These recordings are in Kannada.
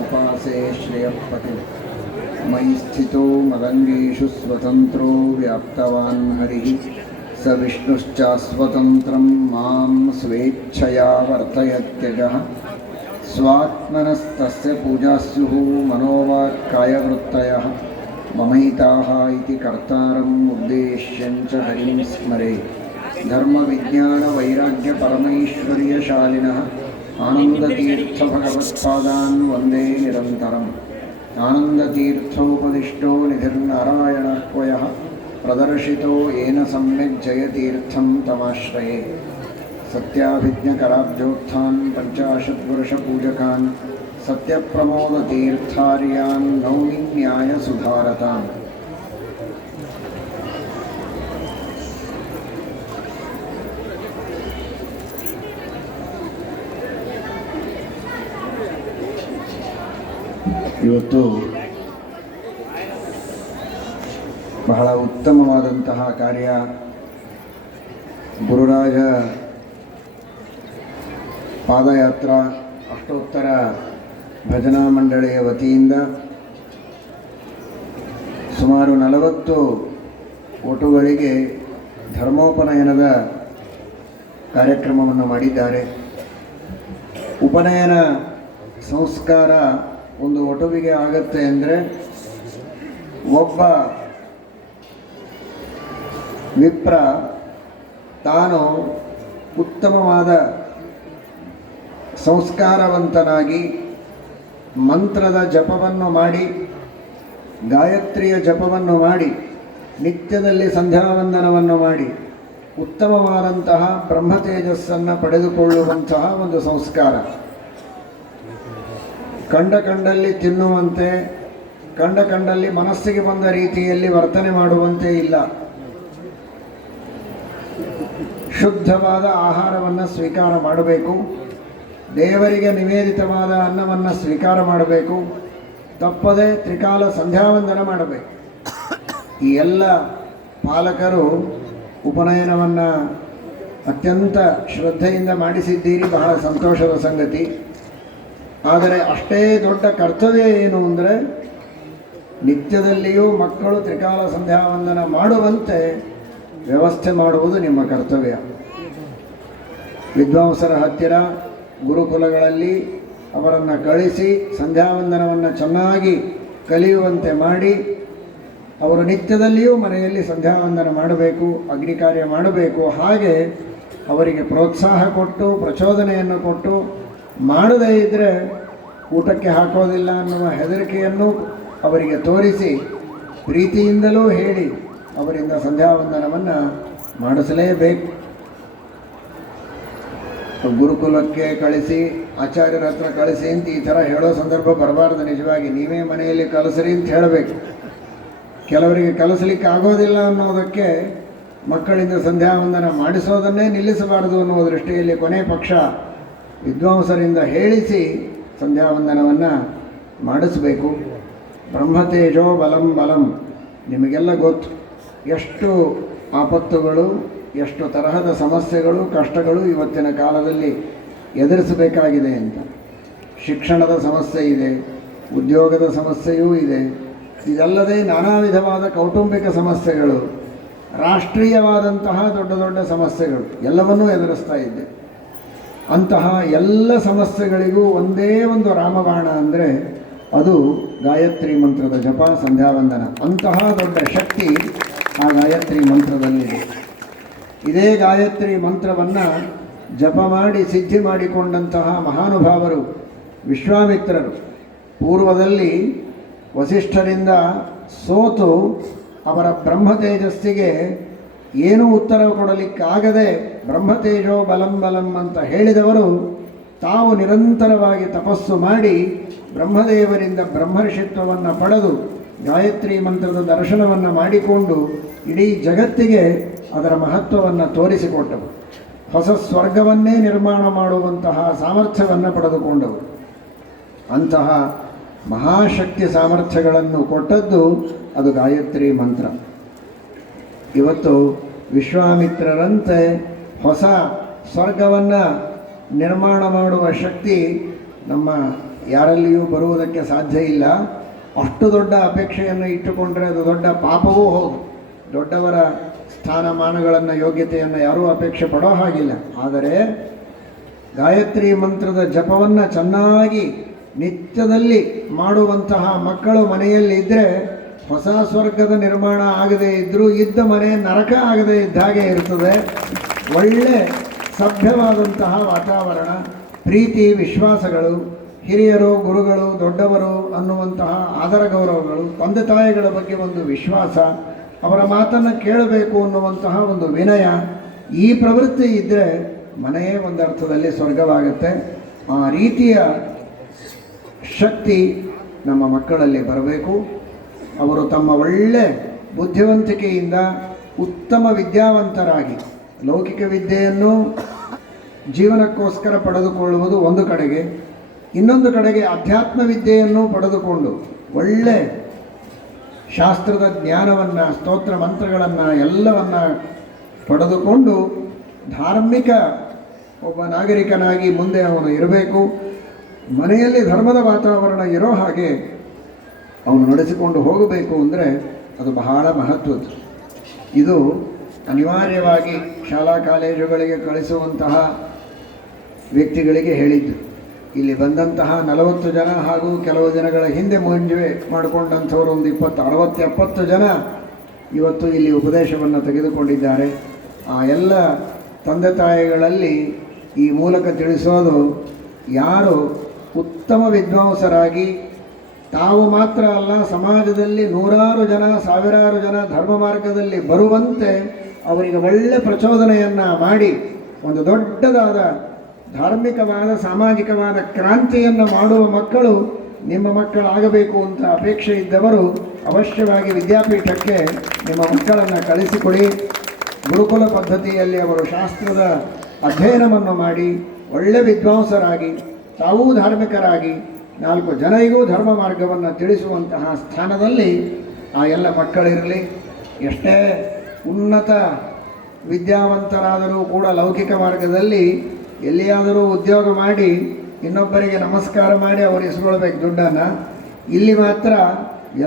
उपासे श्रेयपति मयि स्थितो मदङ्गेषु स्वतन्त्रो व्याप्तवान् हरिः स विष्णुश्चास्वतन्त्रं मां स्वेच्छया वर्तयत्यजः स्वात्मनस्तस्य पूजास्युः मनोवाक्कायवृत्तयः ममैताः इति कर्तारम् उद्देश्यं च हरिं स्मरे धर्मविज्ञानवैराग्यपरमैश्वर्यशालिनः आनन्दतीर्थभगवत्पादान् वन्दे निरन्तरम् आनन्दतीर्थोपदिष्टो निधिर्नारायणः क्वयः प्रदर्शितो येन सम्यक् जयतीर्थं तमाश्रये सत्याभिज्ञकराब्जोत्थान् पञ्चाशद्वर्षपूजकान् सत्यप्रमोदतीर्थार्यान् नौमि न्यायसुधारतान् ಇವತ್ತು ಬಹಳ ಉತ್ತಮವಾದಂತಹ ಕಾರ್ಯ ಗುರುರಾಜ ಪಾದಯಾತ್ರಾ ಅಷ್ಟೋತ್ತರ ಭಜನಾ ಮಂಡಳಿಯ ವತಿಯಿಂದ ಸುಮಾರು 40 ಒಟುಗಳಿಗೆ ಧರ್ಮೋಪನಯನದ ಕಾರ್ಯಕ್ರಮವನ್ನು ಮಾಡಿದ್ದಾರೆ. ಉಪನಯನ ಸಂಸ್ಕಾರ ಒಂದು ಒಟುವಿಗೆ ಆಗತ್ತೆ ಅಂದರೆ ಒಬ್ಬ ವಿಪ್ರ ತಾನು ಉತ್ತಮವಾದ ಸಂಸ್ಕಾರವಂತನಾಗಿ ಮಂತ್ರದ ಜಪವನ್ನು ಮಾಡಿ ಗಾಯತ್ರಿಯ ಜಪವನ್ನು ಮಾಡಿ ನಿತ್ಯದಲ್ಲಿ ಸಂಧ್ಯಾವಂದನವನ್ನು ಮಾಡಿ ಉತ್ತಮವಾದಂತಹ ಬ್ರಹ್ಮತೇಜಸ್ಸನ್ನು ಪಡೆದುಕೊಳ್ಳುವಂತಹ ಒಂದು ಸಂಸ್ಕಾರ. ಕಂಡಲ್ಲಿ ತಿನ್ನುವಂತೆ ಕಂಡಲ್ಲಿ ಮನಸ್ಸಿಗೆ ಬಂದ ರೀತಿಯಲ್ಲಿ ವರ್ತನೆ ಮಾಡುವಂತೆ ಇಲ್ಲ. ಶುದ್ಧವಾದ ಆಹಾರವನ್ನು ಸ್ವೀಕಾರ ಮಾಡಬೇಕು, ದೇವರಿಗೆ ನಿವೇದಿತವಾದ ಅನ್ನವನ್ನು ಸ್ವೀಕಾರ ಮಾಡಬೇಕು, ತಪ್ಪದೆ ತ್ರಿಕಾಲ ಸಂಧ್ಯಾವಂದನ ಮಾಡಬೇಕು. ಈ ಎಲ್ಲ ಪಾಲಕರು ಉಪನಯನವನ್ನು ಅತ್ಯಂತ ಶ್ರದ್ಧೆಯಿಂದ ಮಾಡಿಸಿದ್ದೀರಿ, ಬಹಳ ಸಂತೋಷದ ಸಂಗತಿ. ಆದರೆ ಅಷ್ಟೇ ದೊಡ್ಡ ಕರ್ತವ್ಯ ಏನು ಅಂದರೆ ನಿತ್ಯದಲ್ಲಿಯೂ ಮಕ್ಕಳು ತ್ರಿಕಾಲ ಸಂಧ್ಯಾವಂದನ ಮಾಡುವಂತೆ ವ್ಯವಸ್ಥೆ ಮಾಡುವುದು ನಿಮ್ಮ ಕರ್ತವ್ಯ. ವಿದ್ವಾಂಸರ ಹತ್ತಿರ ಗುರುಕುಲಗಳಲ್ಲಿ ಅವರನ್ನು ಕಳಿಸಿ ಸಂಧ್ಯಾವಂದನವನ್ನು ಚೆನ್ನಾಗಿ ಕಲಿಯುವಂತೆ ಮಾಡಿ ಅವರು ನಿತ್ಯದಲ್ಲಿಯೂ ಮನೆಯಲ್ಲಿ ಸಂಧ್ಯಾವಂದನ ಮಾಡಬೇಕು, ಅಗ್ನಿ ಕಾರ್ಯ ಮಾಡಬೇಕು. ಹಾಗೆ ಅವರಿಗೆ ಪ್ರೋತ್ಸಾಹ ಕೊಟ್ಟು ಪ್ರಚೋದನೆಯನ್ನು ಕೊಟ್ಟು ಮಾಡದೇ ಇದ್ದರೆ ಊಟಕ್ಕೆ ಹಾಕೋದಿಲ್ಲ ಅನ್ನುವ ಹೆದರಿಕೆಯನ್ನು ಅವರಿಗೆ ತೋರಿಸಿ ಪ್ರೀತಿಯಿಂದಲೂ ಹೇಳಿ ಅವರಿಂದ ಸಂಧ್ಯಾವಂದನವನ್ನು ಮಾಡಿಸಲೇಬೇಕು. ಗುರುಕುಲಕ್ಕೆ ಕಳಿಸಿ ಆಚಾರ್ಯರ ಹತ್ರ ಕಳಿಸಿ ಅಂತ ಈ ಥರ ಹೇಳೋ ಸಂದರ್ಭ ಬರಬಾರ್ದು. ನಿಜವಾಗಿ ನೀವೇ ಮನೆಯಲ್ಲಿ ಕಲಿಸ್ರಿ ಅಂತ ಹೇಳಬೇಕು. ಕೆಲವರಿಗೆ ಕಲಿಸ್ಲಿಕ್ಕೆ ಆಗೋದಿಲ್ಲ ಅನ್ನೋದಕ್ಕೆ ಮಕ್ಕಳಿಂದ ಸಂಧ್ಯಾವಂದನ ಮಾಡಿಸೋದನ್ನೇ ನಿಲ್ಲಿಸಬಾರದು ಅನ್ನುವ ದೃಷ್ಟಿಯಲ್ಲಿ ಕೊನೆ ಪಕ್ಷ ವಿದ್ವಾಂಸರಿಂದ ಹೇಳಿಸಿ ಸಂಧ್ಯಾವಂದನವನ್ನು ಮಾಡಿಸಬೇಕು. ಬ್ರಹ್ಮತೇಜೋ ಬಲಂ ಬಲಂ. ನಿಮಗೆಲ್ಲ ಗೊತ್ತು ಎಷ್ಟು ಆಪತ್ತುಗಳು, ಎಷ್ಟು ತರಹದ ಸಮಸ್ಯೆಗಳು, ಕಷ್ಟಗಳು ಇವತ್ತಿನ ಕಾಲದಲ್ಲಿ ಎದುರಿಸಬೇಕಾಗಿದೆ ಅಂತ. ಶಿಕ್ಷಣದ ಸಮಸ್ಯೆ ಇದೆ, ಉದ್ಯೋಗದ ಸಮಸ್ಯೆಯೂ ಇದೆ, ಇದಲ್ಲದೆ ನಾನಾ ವಿಧವಾದ ಕೌಟುಂಬಿಕ ಸಮಸ್ಯೆಗಳು, ರಾಷ್ಟ್ರೀಯವಾದಂತಹ ದೊಡ್ಡ ದೊಡ್ಡ ಸಮಸ್ಯೆಗಳು ಎಲ್ಲವನ್ನೂ ಎದುರಿಸ್ತಾ ಇದ್ದೆ. ಅಂತಹ ಎಲ್ಲ ಸಮಸ್ಯೆಗಳಿಗೂ ಒಂದೇ ಒಂದು ರಾಮಬಾಣ ಅಂದರೆ ಅದು ಗಾಯತ್ರಿ ಮಂತ್ರದ ಜಪ, ಸಂಧ್ಯಾವಂದನ. ಅಂತಹ ದೊಡ್ಡ ಶಕ್ತಿ ಆ ಗಾಯತ್ರಿ ಮಂತ್ರದಲ್ಲಿದೆ. ಇದೇ ಗಾಯತ್ರಿ ಮಂತ್ರವನ್ನು ಜಪ ಮಾಡಿ ಸಿದ್ಧಿ ಮಾಡಿಕೊಂಡಂತಹ ಮಹಾನುಭಾವರು ವಿಶ್ವಾಮಿತ್ರರು ಪೂರ್ವದಲ್ಲಿ ವಸಿಷ್ಠರಿಂದ ಸೋತು ಅವರ ಬ್ರಹ್ಮತೇಜಸ್ಸಿಗೆ ಏನೂ ಉತ್ತರ ಕೊಡಲಿಕ್ಕಾಗದೆ ಬ್ರಹ್ಮತೇಜೋ ಬಲಂ ಬಲಂ ಅಂತ ಹೇಳಿದವರು ತಾವು ನಿರಂತರವಾಗಿ ತಪಸ್ಸು ಮಾಡಿ ಬ್ರಹ್ಮದೇವರಿಂದ ಬ್ರಹ್ಮರ್ಷಿತ್ವವನ್ನು ಪಡೆದು ಗಾಯತ್ರಿ ಮಂತ್ರದ ದರ್ಶನವನ್ನು ಮಾಡಿಕೊಂಡು ಇಡೀ ಜಗತ್ತಿಗೆ ಅದರ ಮಹತ್ವವನ್ನು ತೋರಿಸಿಕೊಟ್ಟವು. ಹೊಸ ಸ್ವರ್ಗವನ್ನೇ ನಿರ್ಮಾಣ ಮಾಡುವಂತಹ ಸಾಮರ್ಥ್ಯವನ್ನು ಪಡೆದುಕೊಂಡವು. ಅಂತಹ ಮಹಾಶಕ್ತಿ ಸಾಮರ್ಥ್ಯಗಳನ್ನು ಕೊಟ್ಟದ್ದು ಅದು ಗಾಯತ್ರಿ ಮಂತ್ರ. ಇವತ್ತು ವಿಶ್ವಾಮಿತ್ರರಂತೆ ಹೊಸ ಸ್ವರ್ಗವನ್ನು ನಿರ್ಮಾಣ ಮಾಡುವ ಶಕ್ತಿ ನಮ್ಮ ಯಾರಲ್ಲಿಯೂ ಬರುವುದಕ್ಕೆ ಸಾಧ್ಯ ಇಲ್ಲ. ಅಷ್ಟು ದೊಡ್ಡ ಅಪೇಕ್ಷೆಯನ್ನು ಇಟ್ಟುಕೊಂಡ್ರೆ ಅದು ದೊಡ್ಡ ಪಾಪವೂ ಹೌದು. ದೊಡ್ಡವರ ಸ್ಥಾನಮಾನಗಳನ್ನು ಯೋಗ್ಯತೆಯನ್ನು ಯಾರೂ ಅಪೇಕ್ಷೆ ಪಡೋ ಹಾಗಿಲ್ಲ. ಆದರೆ ಗಾಯತ್ರಿ ಮಂತ್ರದ ಜಪವನ್ನು ಚೆನ್ನಾಗಿ ನಿತ್ಯದಲ್ಲಿ ಮಾಡುವಂತಹ ಮಕ್ಕಳು ಮನೆಯಲ್ಲಿ ಇದ್ದರೆ ಹೊಸ ಸ್ವರ್ಗದ ನಿರ್ಮಾಣ ಆಗದೇ ಇದ್ದರೂ ಇದ್ದ ಮನೆ ನರಕ ಆಗದೇ ಇದ್ದ ಹಾಗೆ ಇರ್ತದೆ. ಒಳ್ಳೆ ಸಭ್ಯವಾದಂತಹ ವಾತಾವರಣ, ಪ್ರೀತಿ ವಿಶ್ವಾಸಗಳು, ಹಿರಿಯರು ಗುರುಗಳು ದೊಡ್ಡವರು ಅನ್ನುವಂತಹ ಆದರ ಗೌರವಗಳು, ತಂದೆ ತಾಯಿಗಳ ಬಗ್ಗೆ ಒಂದು ವಿಶ್ವಾಸ, ಅವರ ಮಾತನ್ನು ಕೇಳಬೇಕು ಅನ್ನುವಂತಹ ಒಂದು ವಿನಯ, ಈ ಪ್ರವೃತ್ತಿ ಇದ್ದರೆ ಮನೆಯೇ ಒಂದು ಅರ್ಥದಲ್ಲಿ ಸ್ವರ್ಗವಾಗುತ್ತೆ. ಆ ರೀತಿಯ ಶಕ್ತಿ ನಮ್ಮ ಮಕ್ಕಳಲ್ಲಿ ಬರಬೇಕು. ಅವರು ತಮ್ಮ ಒಳ್ಳೆ ಬುದ್ಧಿವಂತಿಕೆಯಿಂದ ಉತ್ತಮ ವಿದ್ಯಾವಂತರಾಗಿ ಲೌಕಿಕ ವಿದ್ಯೆಯನ್ನು ಜೀವನಕ್ಕೋಸ್ಕರ ಪಡೆದುಕೊಳ್ಳುವುದು ಒಂದು ಕಡೆಗೆ, ಇನ್ನೊಂದು ಕಡೆಗೆ ಅಧ್ಯಾತ್ಮ ವಿದ್ಯೆಯನ್ನು ಪಡೆದುಕೊಂಡು ಒಳ್ಳೆ ಶಾಸ್ತ್ರದ ಜ್ಞಾನವನ್ನು, ಸ್ತೋತ್ರ ಮಂತ್ರಗಳನ್ನು ಎಲ್ಲವನ್ನು ಪಡೆದುಕೊಂಡು ಧಾರ್ಮಿಕ ಒಬ್ಬ ನಾಗರಿಕನಾಗಿ ಮುಂದೆ ಅವನು ಇರಬೇಕು. ಮನೆಯಲ್ಲಿ ಧರ್ಮದ ವಾತಾವರಣ ಇರೋ ಹಾಗೆ ಅವನು ನಡೆಸಿಕೊಂಡು ಹೋಗಬೇಕು ಅಂದರೆ ಅದು ಬಹಳ ಮಹತ್ವದ್ದು. ಇದು ಅನಿವಾರ್ಯವಾಗಿ ಶಾಲಾ ಕಾಲೇಜುಗಳಿಗೆ ಕಳಿಸುವಂತಹ ವ್ಯಕ್ತಿಗಳಿಗೆ ಹೇಳಿದ್ದು. ಇಲ್ಲಿ ಬಂದಂತಹ 40 ಜನ ಹಾಗೂ ಕೆಲವು ದಿನಗಳ ಹಿಂದೆ ಮುಂಜೆ ಮಾಡಿಕೊಂಡಂಥವರು ಒಂದು 60-70 ಜನ ಇವತ್ತು ಇಲ್ಲಿ ಉಪದೇಶವನ್ನು ತೆಗೆದುಕೊಂಡಿದ್ದಾರೆ. ಆ ಎಲ್ಲ ತಂದೆ ತಾಯಿಗಳಲ್ಲಿ ಈ ಮೂಲಕ ತಿಳಿಸೋದು, ಯಾರು ಉತ್ತಮ ವಿದ್ವಾಂಸರಾಗಿ ತಾವು ಮಾತ್ರ ಅಲ್ಲ ಸಮಾಜದಲ್ಲಿ ನೂರಾರು ಜನ ಸಾವಿರಾರು ಜನ ಧರ್ಮ ಮಾರ್ಗದಲ್ಲಿ ಬರುವಂತೆ ಅವರಿಗೆ ಒಳ್ಳೆ ಪ್ರಚೋದನೆಯನ್ನು ಮಾಡಿ ಒಂದು ದೊಡ್ಡದಾದ ಧಾರ್ಮಿಕವಾದ ಸಾಮಾಜಿಕವಾದ ಕ್ರಾಂತಿಯನ್ನು ಮಾಡುವ ಮಕ್ಕಳು ನಿಮ್ಮ ಮಕ್ಕಳಾಗಬೇಕು ಅಂತ ಅಪೇಕ್ಷೆ ಇದ್ದವರು ಅವಶ್ಯವಾಗಿ ವಿದ್ಯಾಪೀಠಕ್ಕೆ ನಿಮ್ಮ ಮಕ್ಕಳನ್ನು ಕಳಿಸಿಕೊಡಿ. ಗುರುಕುಲ ಪದ್ಧತಿಯಲ್ಲಿ ಅವರು ಶಾಸ್ತ್ರದ ಅಧ್ಯಯನವನ್ನು ಮಾಡಿ ಒಳ್ಳೆ ವಿದ್ವಾಂಸರಾಗಿ ತಾವೂ ಧಾರ್ಮಿಕರಾಗಿ 4 ಜನರಿಗೂ ಧರ್ಮ ಮಾರ್ಗವನ್ನು ತಿಳಿಸುವಂತಹ ಸ್ಥಾನದಲ್ಲಿ ಆ ಎಲ್ಲ ಮಕ್ಕಳಿರಲಿ. ಎಷ್ಟೇ ಉನ್ನತ ವಿದ್ಯಾವಂತರಾದರೂ ಕೂಡ ಲೌಕಿಕ ಮಾರ್ಗದಲ್ಲಿ ಎಲ್ಲಿಯಾದರೂ ಉದ್ಯೋಗ ಮಾಡಿ ಇನ್ನೊಬ್ಬರಿಗೆ ನಮಸ್ಕಾರ ಮಾಡಿ ಅವರು ಇಸ್ಕೊಳ್ಬೇಕು ದುಡ್ಡನ್ನು. ಇಲ್ಲಿ ಮಾತ್ರ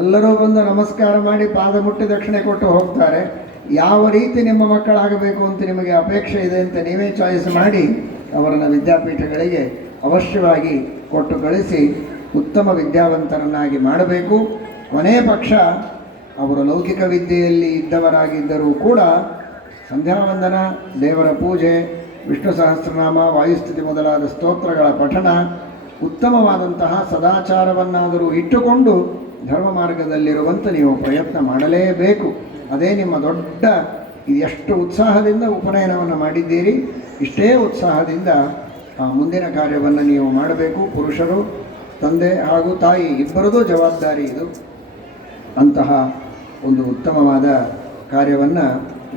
ಎಲ್ಲರೂ ಬಂದು ನಮಸ್ಕಾರ ಮಾಡಿ ಪಾದ ಮುಟ್ಟಿ ದಕ್ಷಿಣೆ ಕೊಟ್ಟು ಹೋಗ್ತಾರೆ. ಯಾವ ರೀತಿ ನಿಮ್ಮ ಮಕ್ಕಳಾಗಬೇಕು ಅಂತ ನಿಮಗೆ ಅಪೇಕ್ಷೆ ಇದೆ ಅಂತ ನೀವೇ ಚಾಯ್ಸ್ ಮಾಡಿ ಅವರನ್ನು ವಿದ್ಯಾಪೀಠಗಳಿಗೆ ಅವಶ್ಯವಾಗಿ ಕೊಟ್ಟು ಕಳಿಸಿ ಉತ್ತಮ ವಿದ್ಯಾವಂತರನ್ನಾಗಿ ಮಾಡಬೇಕು. ಕೊನೆಯ ಪಕ್ಷ ಅವರು ಲೌಕಿಕ ವಿದ್ಯೆಯಲ್ಲಿ ಇದ್ದವರಾಗಿದ್ದರೂ ಕೂಡ ಸಂಧ್ಯಾವಂದನ, ದೇವರ ಪೂಜೆ, ವಿಷ್ಣು ಸಹಸ್ರನಾಮ, ವಾಯುಸ್ಥಿತಿ ಮೊದಲಾದ ಸ್ತೋತ್ರಗಳ ಪಠಣ, ಉತ್ತಮವಾದಂತಹ ಸದಾಚಾರವನ್ನಾದರೂ ಇಟ್ಟುಕೊಂಡು ಧರ್ಮ ಮಾರ್ಗದಲ್ಲಿರುವಂತೆ ನೀವು ಪ್ರಯತ್ನ ಮಾಡಲೇಬೇಕು. ಅದೇ ನಿಮ್ಮ ದೊಡ್ಡ, ಎಷ್ಟು ಉತ್ಸಾಹದಿಂದ ಉಪನಯನವನ್ನು ಮಾಡಿದ್ದೀರಿ, ಇಷ್ಟೇ ಉತ್ಸಾಹದಿಂದ ಆ ಮುಂದಿನ ಕಾರ್ಯವನ್ನು ನೀವು ಮಾಡಬೇಕು. ಪುರುಷರು, ತಂದೆ ಹಾಗೂ ತಾಯಿ ಇಬ್ಬರದೂ ಜವಾಬ್ದಾರಿ ಇದು. ಅಂತಹ ಒಂದು ಉತ್ತಮವಾದ ಕಾರ್ಯವನ್ನು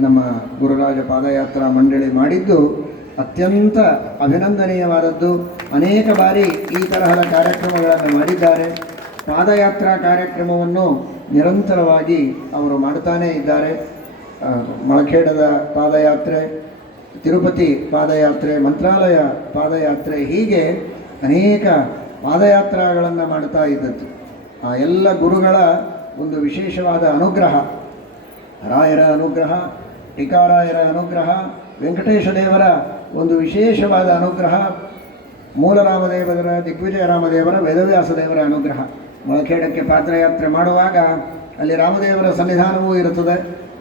ನಮ್ಮ ಗುರುರಾಜ ಪಾದಯಾತ್ರಾ ಮಂಡಳಿ ಮಾಡಿದ್ದು ಅತ್ಯಂತ ಅಭಿನಂದನೀಯವಾದದ್ದು. ಅನೇಕ ಬಾರಿ ಈ ತರಹದ ಕಾರ್ಯಕ್ರಮಗಳನ್ನು ಮಾಡಿದ್ದಾರೆ. ಪಾದಯಾತ್ರಾ ಕಾರ್ಯಕ್ರಮವನ್ನು ನಿರಂತರವಾಗಿ ಅವರು ಮಾಡ್ತಾನೇ ಇದ್ದಾರೆ. ಮಳಖೇಡದ ಪಾದಯಾತ್ರೆ, ತಿರುಪತಿ ಪಾದಯಾತ್ರೆ, ಮಂತ್ರಾಲಯ ಪಾದಯಾತ್ರೆ, ಹೀಗೆ ಅನೇಕ ಪಾದಯಾತ್ರೆಗಳನ್ನು ಮಾಡ್ತಾ ಇದ್ದದ್ದು ಆ ಎಲ್ಲ ಗುರುಗಳ ಒಂದು ವಿಶೇಷವಾದ ಅನುಗ್ರಹ, ರಾಯರ ಅನುಗ್ರಹ, ಟೀಕಾರಾಯರ ಅನುಗ್ರಹ, ವೆಂಕಟೇಶ ದೇವರ ಒಂದು ವಿಶೇಷವಾದ ಅನುಗ್ರಹ, ಮೂಲರಾಮದೇವರ, ದಿಗ್ವಿಜಯ ರಾಮದೇವರ, ವೇದವ್ಯಾಸ ದೇವರ ಅನುಗ್ರಹ. ಮೊಳಖೇಡಕ್ಕೆ ಪಾದಯಾತ್ರೆ ಮಾಡುವಾಗ ಅಲ್ಲಿ ರಾಮದೇವರ ಸನ್ನಿಧಾನವೂ ಇರುತ್ತದೆ.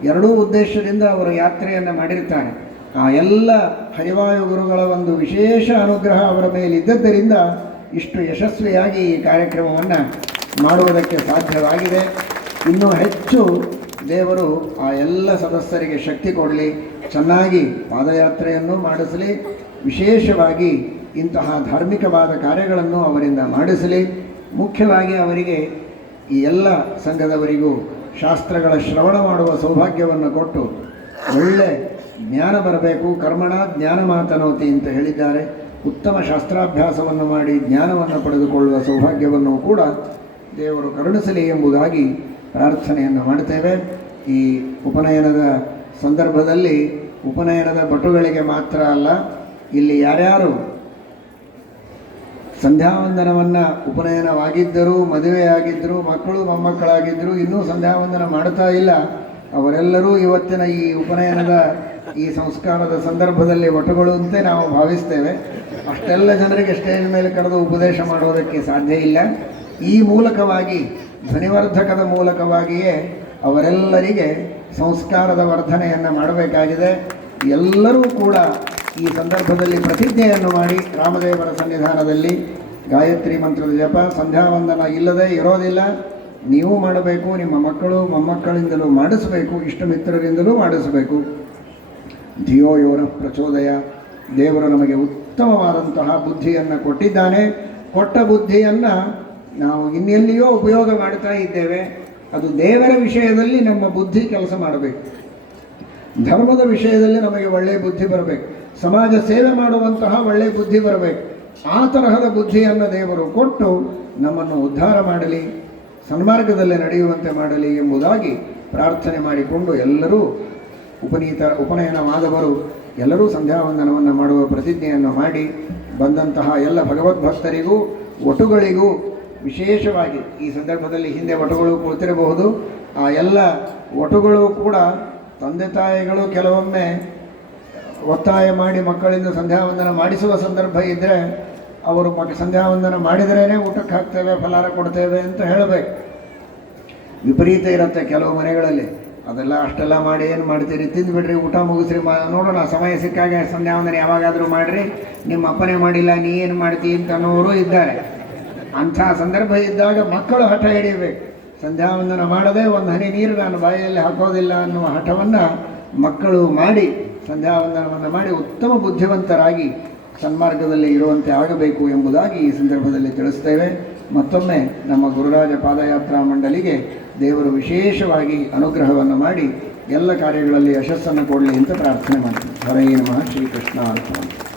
ಎರಡೂ ಉದ್ದೇಶದಿಂದ ಅವರು ಯಾತ್ರೆಯನ್ನು ಮಾಡಿರ್ತಾರೆ. ಆ ಎಲ್ಲ ಹರಿವಾಯು ಗುರುಗಳ ಒಂದು ವಿಶೇಷ ಅನುಗ್ರಹ ಅವರ ಮೇಲಿದ್ದದ್ದರಿಂದ ಇಷ್ಟು ಯಶಸ್ವಿಯಾಗಿ ಈ ಕಾರ್ಯಕ್ರಮವನ್ನು ಮಾಡುವುದಕ್ಕೆ ಸಾಧ್ಯವಾಗಿದೆ. ಇನ್ನೂ ಹೆಚ್ಚು ದೇವರು ಆ ಎಲ್ಲ ಸದಸ್ಯರಿಗೆ ಶಕ್ತಿ ಕೊಡಲಿ, ಚೆನ್ನಾಗಿ ಪಾದಯಾತ್ರೆಯನ್ನು ಮಾಡಿಸಲಿ, ವಿಶೇಷವಾಗಿ ಇಂತಹ ಧಾರ್ಮಿಕವಾದ ಕಾರ್ಯಗಳನ್ನು ಅವರಿಂದ ಮಾಡಿಸಲಿ. ಮುಖ್ಯವಾಗಿ ಅವರಿಗೆ ಈ ಎಲ್ಲ ಸಂಘದವರಿಗೂ ಶಾಸ್ತ್ರಗಳ ಶ್ರವಣ ಮಾಡುವ ಸೌಭಾಗ್ಯವನ್ನು ಕೊಟ್ಟು ಒಳ್ಳೆ ಜ್ಞಾನ ಬರಬೇಕು. ಕರ್ಮಣ ಜ್ಞಾನ ಮಾತನೋತಿ ಅಂತ ಹೇಳಿದ್ದಾರೆ. ಉತ್ತಮ ಶಾಸ್ತ್ರಾಭ್ಯಾಸವನ್ನು ಮಾಡಿ ಜ್ಞಾನವನ್ನು ಪಡೆದುಕೊಳ್ಳುವ ಸೌಭಾಗ್ಯವನ್ನು ಕೂಡ ದೇವರು ಕರುಣಿಸಲಿ ಎಂಬುದಾಗಿ ಪ್ರಾರ್ಥನೆಯನ್ನು ಮಾಡುತ್ತೇವೆ. ಈ ಉಪನಯನದ ಸಂದರ್ಭದಲ್ಲಿ ಉಪನಯನದ ಭಟುಗಳಿಗೆ ಮಾತ್ರ ಅಲ್ಲ, ಇಲ್ಲಿ ಯಾರ್ಯಾರು ಸಂಧ್ಯಾವಂದನವನ್ನು ಉಪನಯನವಾಗಿದ್ದರೂ, ಮದುವೆಯಾಗಿದ್ದರು, ಮಕ್ಕಳು ಮೊಮ್ಮಕ್ಕಳಾಗಿದ್ದರು, ಇನ್ನೂ ಸಂಧ್ಯಾವಂದನ ಮಾಡ್ತಾ ಇಲ್ಲ, ಅವರೆಲ್ಲರೂ ಇವತ್ತಿನ ಈ ಉಪನಯನದ ಈ ಸಂಸ್ಕಾರದ ಸಂದರ್ಭದಲ್ಲಿ ಒಟ್ಟುಗೊಳ್ಳುವಂತೆ ನಾವು ಭಾವಿಸ್ತೇವೆ. ಅಷ್ಟೆಲ್ಲ ಜನರಿಗೆ ಸ್ಟೇಜ್ ಮೇಲೆ ಕರೆದು ಉಪದೇಶ ಮಾಡೋದಕ್ಕೆ ಸಾಧ್ಯ ಇಲ್ಲ. ಈ ಮೂಲಕವಾಗಿ, ಧ್ವನಿವರ್ಧಕದ ಮೂಲಕವಾಗಿಯೇ ಅವರೆಲ್ಲರಿಗೆ ಸಂಸ್ಕಾರದ ವರ್ಧನೆಯನ್ನು ಮಾಡಬೇಕಾಗಿದೆ. ಎಲ್ಲರೂ ಕೂಡ ಈ ಸಂದರ್ಭದಲ್ಲಿ ಪ್ರತಿಜ್ಞೆಯನ್ನು ಮಾಡಿ ರಾಮದೇವರ ಸನ್ನಿಧಾನದಲ್ಲಿ ಗಾಯತ್ರಿ ಮಂತ್ರದ ಜಪ, ಸಂಧ್ಯಾವಂದನ ಇಲ್ಲದೆ ಇರೋದಿಲ್ಲ. ನೀವು ಮಾಡಬೇಕು, ನಿಮ್ಮ ಮಕ್ಕಳು ಮೊಮ್ಮಕ್ಕಳಿಂದಲೂ ಮಾಡಿಸಬೇಕು, ಇಷ್ಟ ಮಿತ್ರರಿಂದಲೂ ಮಾಡಿಸಬೇಕು. ಧಿಯೋ ಯೋನ ಪ್ರಚೋದಯ. ದೇವರು ನಮಗೆ ಉತ್ತಮವಾದಂತಹ ಬುದ್ಧಿಯನ್ನು ಕೊಟ್ಟಿದ್ದಾನೆ. ಕೊಟ್ಟ ಬುದ್ಧಿಯನ್ನು ನಾವು ಇನ್ನೆಲ್ಲಿಯೋ ಉಪಯೋಗ ಮಾಡ್ತಾ ಇದ್ದೇವೆ. ಅದು ದೇವರ ವಿಷಯದಲ್ಲಿ ನಮ್ಮ ಬುದ್ಧಿ ಕೆಲಸ ಮಾಡಬೇಕು. ಧರ್ಮದ ವಿಷಯದಲ್ಲಿ ನಮಗೆ ಒಳ್ಳೆಯ ಬುದ್ಧಿ ಬರಬೇಕು. ಸಮಾಜ ಸೇವೆ ಮಾಡುವಂತಹ ಒಳ್ಳೆಯ ಬುದ್ಧಿ ಬರಬೇಕು. ಆ ತರಹದ ಬುದ್ಧಿಯನ್ನು ದೇವರು ಕೊಟ್ಟು ನಮ್ಮನ್ನು ಉದ್ಧಾರ ಮಾಡಲಿ, ಸನ್ಮಾರ್ಗದಲ್ಲಿ ನಡೆಯುವಂತೆ ಮಾಡಲಿ ಎಂಬುದಾಗಿ ಪ್ರಾರ್ಥನೆ ಮಾಡಿಕೊಂಡು ಎಲ್ಲರೂ ಉಪನಯನವಾದವರು ಎಲ್ಲರೂ ಸಂಧ್ಯಾವಂದನವನ್ನು ಮಾಡುವ ಪ್ರತಿಜ್ಞೆಯನ್ನು ಮಾಡಿ ಬಂದಂತಹ ಎಲ್ಲ ಭಗವದ್ಭಕ್ತರಿಗೂ ಒಟುಗಳಿಗೂ ವಿಶೇಷವಾಗಿ ಈ ಸಂದರ್ಭದಲ್ಲಿ ಹಿಂದೆ ಒಟುಗಳು ಕುಳಿತಿರಬಹುದು. ಆ ಎಲ್ಲ ಒಟುಗಳು ಕೂಡ ತಂದೆ ತಾಯಿಗಳು ಕೆಲವೊಮ್ಮೆ ಒತ್ತಾಯ ಮಾಡಿ ಮಕ್ಕಳಿಂದ ಸಂಧ್ಯಾವಂದನ ಮಾಡಿಸುವ ಸಂದರ್ಭ ಇದ್ದರೆ ಅವರು ಸಂಧ್ಯಾವಂದನ ಮಾಡಿದ್ರೇ ಊಟಕ್ಕೆ ಹಾಕ್ತೇವೆ, ಫಲಾರ ಕೊಡ್ತೇವೆ ಅಂತ ಹೇಳಬೇಕು. ವಿಪರೀತ ಇರುತ್ತೆ ಕೆಲವು ಮನೆಗಳಲ್ಲಿ. ಅದೆಲ್ಲ ಅಷ್ಟೆಲ್ಲ ಮಾಡಿ ಏನು ಮಾಡ್ತೀರಿ, ತಿಂದುಬಿಡ್ರಿ, ಊಟ ಮುಗಿಸ್ರಿ, ನೋಡೋಣ ಸಮಯ ಸಿಕ್ಕಾಗ ಸಂಧ್ಯಾವಂದನ ಯಾವಾಗಾದರೂ ಮಾಡಿರಿ, ನಿಮ್ಮ ಅಪ್ಪನೇ ಮಾಡಿಲ್ಲ ನೀ ಏನು ಮಾಡ್ತೀವಿ ಅಂತ ಅನ್ನೋರು ಇದ್ದಾರೆ. ಅಂಥ ಸಂದರ್ಭ ಇದ್ದಾಗ ಮಕ್ಕಳು ಹಠ ಹಿಡಿಯಬೇಕು. ಸಂಧ್ಯಾವಂದನ ಮಾಡದೆ ಒಂದು ಹನಿ ನೀರು ನಾನು ಬಾಯಿಯಲ್ಲಿ ಹಾಕೋದಿಲ್ಲ ಅನ್ನುವ ಹಠವನ್ನು ಮಕ್ಕಳು ಮಾಡಿ ಸಂಧ್ಯಾವಂದನವನ್ನು ಮಾಡಿ ಉತ್ತಮ ಬುದ್ಧಿವಂತರಾಗಿ ಸನ್ಮಾರ್ಗದಲ್ಲಿ ಇರುವಂತೆ ಆಗಬೇಕು ಎಂಬುದಾಗಿ ಈ ಸಂದರ್ಭದಲ್ಲಿ ತಿಳಿಸ್ತೇವೆ. ಮತ್ತೊಮ್ಮೆ ನಮ್ಮ ಗುರುರಾಜ ಪಾದಯಾತ್ರಾ ಮಂಡಳಿಗೆ ದೇವರು ವಿಶೇಷವಾಗಿ ಅನುಗ್ರಹವನ್ನು ಮಾಡಿ ಎಲ್ಲ ಕಾರ್ಯಗಳಲ್ಲಿ ಯಶಸ್ಸನ್ನು ಕೊಡಲಿ ಅಂತ ಪ್ರಾರ್ಥನೆ ಮಾಡ್ತೀವಿ. ಹರೇ ನಮಃ. ಶ್ರೀಕೃಷ್ಣ ಅರ್ಪಣ.